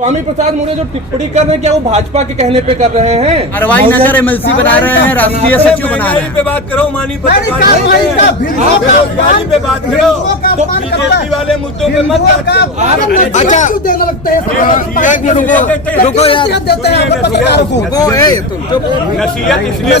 स्वामी प्रसाद मौर्य जो टिप्पणी कर रहे हैं, क्या वो भाजपा के कहने पे कर रहे हैं? अरवाई नगर एमएलसी बना रहे हैं, राष्ट्रीय सचिव बना रहे हैं। पे बात करो, मानी बेरोजगारी पे बात करो, तो बीजेपी वाले मुद्दों पे मत बात करो। अच्छा एक मिनट रुको यार, नसीहत इसलिए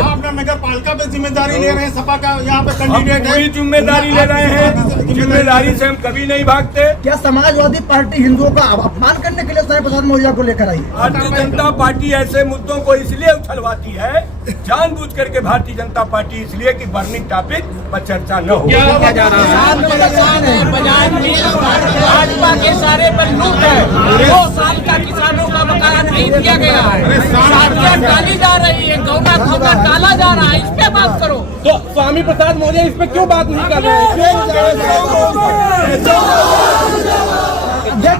आप नगर पालिका पे जिम्मेदारी ले रहे हैं, सपा का यहाँ पे कैंडिडेट है, पूरी जिम्मेदारी ले रहे हैं, जिम्मेदारी से हम कभी नहीं भागते। क्या समाजवादी पार्टी हिंदुओं का अपमान करने के लिए स्वामी प्रसाद मौर्य को लेकर आई? भारतीय जनता पार्टी ऐसे मुद्दों को इसलिए उछलवाती है, जानबूझ करके भारतीय जनता पार्टी, इसलिए कि बर्निंग टॉपिक पर चर्चा न हो। क्या जा रहा है? भाजपा के सारे पर लूट है। 2 साल का किसानों का बकाया नहीं दिया गया है, शादियां टाली जा रही है, गौना धोखा टाला जा रहा है, इस पे बात करो। तो स्वामी प्रसाद मौर्य इस पे क्यों बात नहीं कर रहे हैं?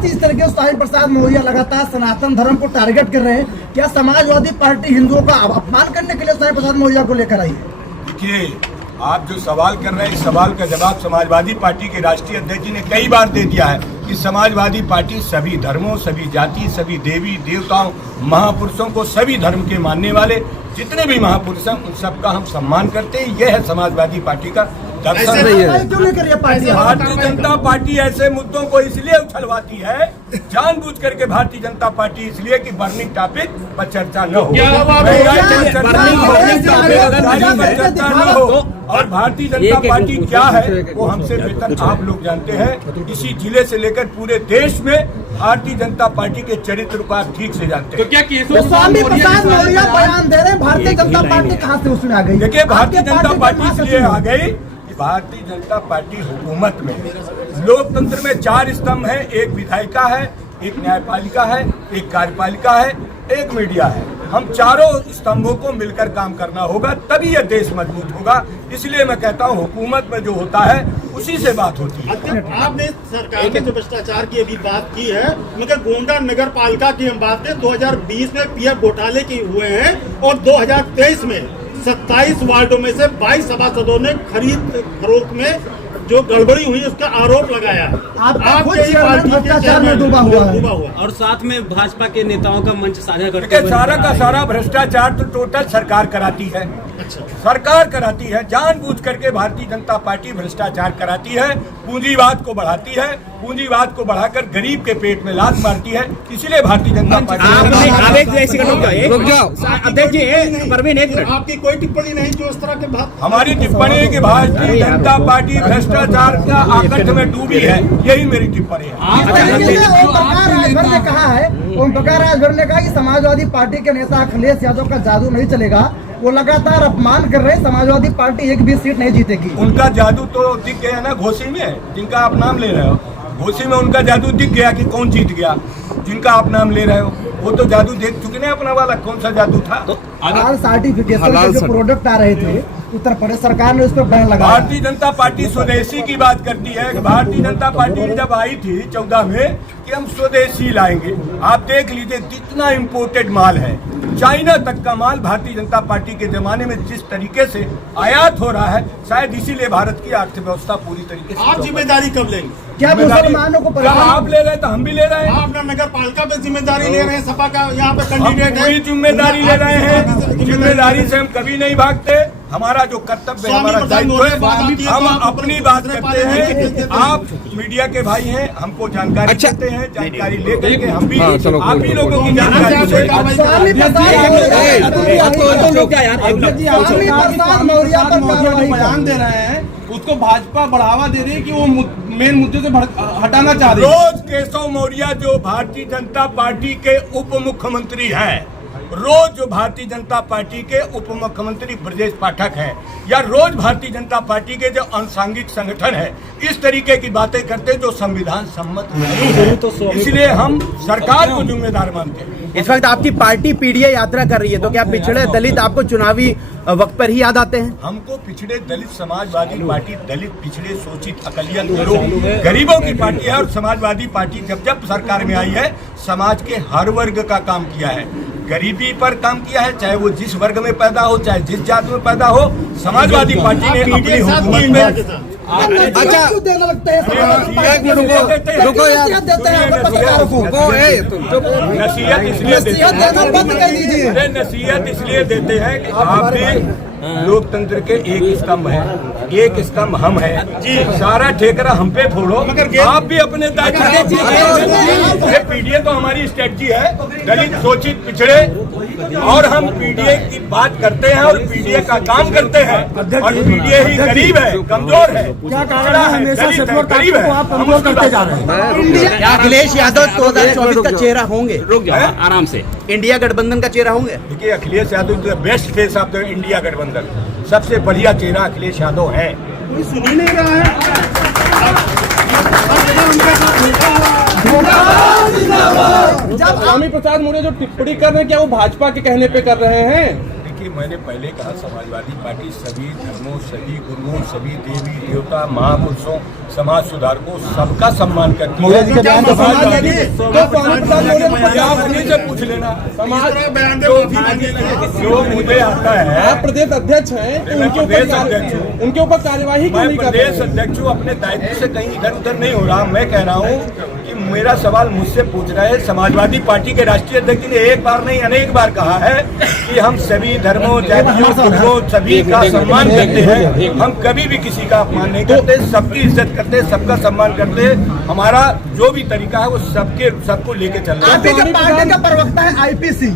जिस तरह के स्वामी प्रसाद मौर्य लगातार सनातन धर्म को टारगेट कर रहे हैं, क्या समाजवादी पार्टी हिंदुओं का अपमान करने के लिए स्वामी प्रसाद मौर्य को लेकर आई? देखिए, आप जो सवाल कर रहे हैं, इस सवाल का जवाब समाजवादी पार्टी के राष्ट्रीय अध्यक्ष जी ने कई बार दे दिया है कि समाजवादी पार्टी सभी धर्मों, सभी जाति, सभी देवी देवताओं, महापुरुषों को, सभी धर्म के मानने वाले जितने भी महापुरुष हैं उन सबका हम सम्मान करते हैं। यह है समाजवादी पार्टी का दर्शन। भारतीय जनता पार्टी ऐसे मुद्दों को इसलिए उछलवाती है, जानबूझ करके भारतीय जनता पार्टी, इसलिए कि बर्निंग टॉपिक पर चर्चा न हो, चर्चा न हो। और भारतीय जनता पार्टी क्या है वो हमसे बेहतर आप लोग जानते हैं। इसी जिले से लेकर पूरे देश में भारतीय जनता पार्टी के चरित्र को आप ठीक से जानते हैं। तो क्या स्वामी प्रसाद मौर्य बयान दे रहे हैं, भारतीय जनता पार्टी कहाँ से उसमें आ गई? देखिए, भारतीय जनता पार्टी इसलिए आ गई, भारतीय जनता पार्टी हुकूमत में, लोकतंत्र में 4 स्तंभ है, एक विधायिका है, एक न्यायपालिका है, एक कार्यपालिका है, एक मीडिया है। हम चारों स्तंभों को मिलकर काम करना होगा, तभी यह देश मजबूत होगा। इसलिए मैं कहता हूँ हुकूमत में जो होता है उसी से बात होती है। आपने सरकार में जो भ्रष्टाचार की अभी बात की है, मगर गोंडा नगर पालिका की हम बात करें, 2020 में पीएफ घोटाले के हुए हैं और 2023 में 27 वार्डों में से 22 सभासदों ने खरीद फरोख्त में जो गड़बड़ी हुई उसका आरोप लगाया। भ्रष्टाचार में डूबा हुआ है और साथ में भाजपा के नेताओं का मंच साझा करते हुए सारा का सारा भ्रष्टाचार तो टोटल सरकार कराती है। सरकार कराती है, जानबूझ करके भारतीय जनता पार्टी भ्रष्टाचार कराती है, पूंजीवाद को बढ़ाती है, पूंजीवाद को बढ़ाकर गरीब के पेट में लात मारती है। इसलिए भारतीय जनता पार्टी आपकी कोई टिप्पणी नहीं जो इस तरह के बात? हमारी टिप्पणी है कि भारतीय जनता पार्टी भ्रष्टाचार का आकट में डूबी है, यही मेरी टिप्पणी है। ओम प्रकाश राजभर ने कहा है, ओम प्रकाश राजभर ने कहा कि समाजवादी पार्टी के नेता अखिलेश यादव का जादू नहीं चलेगा, वो लगातार अपमान कर रहे हैं, समाजवादी पार्टी एक भी सीट नहीं जीतेगी। उनका जादू तो दिख गया ना घोसी में, जिनका आप नाम ले रहे हो, घोसी में उनका जादू दिख गया कि कौन जीत गया, जिनका आप नाम ले रहे हो वो तो जादू देख चुके ना अपना वाला, कौन सा जादू था। तो सर्टिफिकेशन के जो प्रोडक्ट आ रहे थे, उत्तर प्रदेश सरकार ने उस पर बैन लगाया। भारतीय जनता पार्टी स्वदेशी की बात करती है। भारतीय जनता पार्टी जब आई थी 14 में कि हम स्वदेशी लाएंगे, आप देख लीजिए जितना इम्पोर्टेड माल है, चाइना तक का माल भारतीय जनता पार्टी के जमाने में जिस तरीके से आयात हो रहा है, शायद इसीलिए भारत की अर्थव्यवस्था पूरी तरीके से। आप जिम्मेदारी कब लेंगे? क्या मुसलमानों को आप ले रहे हैं तो हम भी ले रहे हैं। आप नगर पालिका पे जिम्मेदारी ले रहे हैं, सपा का यहाँ पे कैंडिडेट है, पूरी जिम्मेदारी ले रहे हैं, जिम्मेदारी से हम कभी नहीं भागते। हमारा जो कर्तव्य है, हमारा दायित्व है, हम अपनी बात करते हैं। आप मीडिया के भाई हैं, हमको जानकारी देते हैं, जानकारी लेकर के हम भी आप ही लोगों की जानकारी बयान दे रहे हैं, उसको भाजपा बढ़ावा दे रही है कि वो मेन मुद्दे से हटाना चाह रही है। रोज केशव मौर्य जो भारतीय जनता पार्टी के उप मुख्यमंत्री हैं, रोज जो भारतीय जनता पार्टी के उप मुख्यमंत्री ब्रजेश पाठक हैं, या रोज भारतीय जनता पार्टी के जो अनुसांगिक संगठन है, इस तरीके की बातें करते जो संविधान सम्मत नहीं है। इसलिए हम सरकार को जिम्मेदार मानते हैं। इस वक्त आपकी पार्टी पीडीए यात्रा कर रही है, तो क्या पिछड़े दलित आपको चुनावी वक्त पर ही याद आते हैं? हमको पिछड़े दलित, समाजवादी पार्टी दलित, पिछड़े, शोषित, अकलियत लोग, गरीबों की पार्टी है। और समाजवादी पार्टी जब जब सरकार में आई है, समाज के हर वर्ग का काम किया है, गरीबी पर काम किया है, चाहे वो जिस वर्ग में पैदा हो, चाहे जिस जात में पैदा हो। समाजवादी पार्टी ने अपनी हुकूमत में अच्छा क्यों देने लगते हैं? एक मिनट रुको यार, देते हैं पत्रकारों को। नसीहत इसलिए देते नसीहत देना बंद कर दीजिए। अरे नसीहत इसलिए देते हैं कि आप भी लोकतंत्र के एक स्तंभ है, एक स्तंभ हम है जी। सारा ठेकरा हम पे फोड़ो, आप भी अपने दायित्व। पीडीए तो हमारी स्ट्रेटजी है, दलित शोषित पिछड़े, और हम पीडीए की बात करते हैं और पीडीए का काम करते हैं। और पीडीए ही गरीब है, कमजोर है, क्या कारण है हमेशा से गरीब है, आप कमजोर करते जा रहे हैं? अखिलेश यादव 2024 का चेहरा होंगे? रुक जाओ आराम से। इंडिया गठबंधन का चेहरा होंगे? देखिए Akhilesh Yadav the best face of the India गठबंधन, सबसे बढ़िया चेहरा अखिलेश यादव है। कोई सुन ही नहीं रहा है। जब स्वामी प्रसाद मौर्य जो टिप्पणी कर रहे हैं, क्या वो भाजपा के कहने पे कर रहे हैं? देखिए मैंने पहले कहा समाजवादी पार्टी सभी धर्मों, सभी गुरुओं, सभी देवी देवता, महापुरुषों, समाज सुधारकों सबका सम्मान करती है। तो स्वामी प्रसाद मौर्य आप उन्हीं से पूछ लेना। समाज जो मुझे आता है, आप प्रदेश अध्यक्ष हैं, तो उनके ऊपर कार्यवाही क्यों मैं नहीं कर प्रदेश रहे? अध्यक्ष हूँ, अपने दायित्व से कहीं इधर उधर नहीं हो रहा। मैं कह रहा हूँ कि मेरा सवाल मुझसे पूछ रहा है। समाजवादी पार्टी के राष्ट्रीय अध्यक्ष ने एक बार नहीं अनेक बार कहा है कि हम सभी धर्मों, जातियों, गुरुओं सभी का सम्मान करते हैं। हम कभी भी किसी का अपमान नहीं करते, सबकी इज्जत करते, सबका सम्मान करते। हमारा जो भी तरीका है वो सबको लेके चलना आप ही है। के पार्टी का प्रवक्ता है आईपीसी,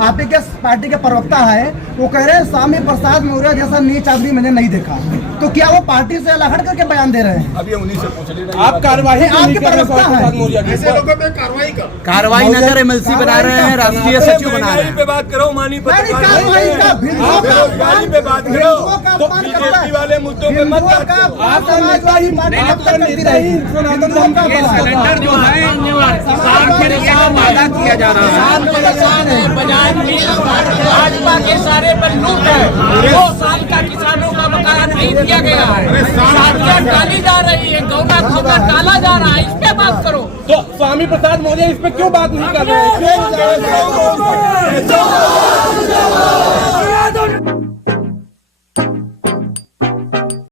आप ही के पार्टी के प्रवक्ता है, वो कह रहे हैं स्वामी प्रसाद मौर्य जैसा नीच आदमी मैंने नहीं देखा। तो क्या वो पार्टी से अलग हट करके बयान दे रहे हैं? अभी उन्हीं से पूछ लेना। आप कार्यवाही क्यों नहीं कर रहे स्वामी प्रसाद मौर्य के ऐसे ऊपर? लोगों पे कार्रवाई का कार्रवाई नगर एमएलसी बना रहे हैं, राष्ट्रीय सचिव बना रहे महंगाई हैं। पे बात करो, मानी कार्रवाई का बेरोजगारी पे बात करो, हिंदुओं का तो अपमान करता है। बीजेपी वाले मुद्दों पे मत बात करो। आपका समाजवादी पार्टी कब तक नेता ही सनातन धर्म का ये सिलेंडर जो है किसान के लिए वादा किया जा रहा है, किसान परेशान है, बाजार में भाजपा के सारे पर लूट है। 2 साल का किसानों का बकाया नहीं दिया गया है, शादियां टाली जा रही है, गौना खोना टाला जा रहा है, इस पे बात करो। तो स्वामी प्रसाद मौर्य इस पे क्यों बात नहीं कर रहे हैं?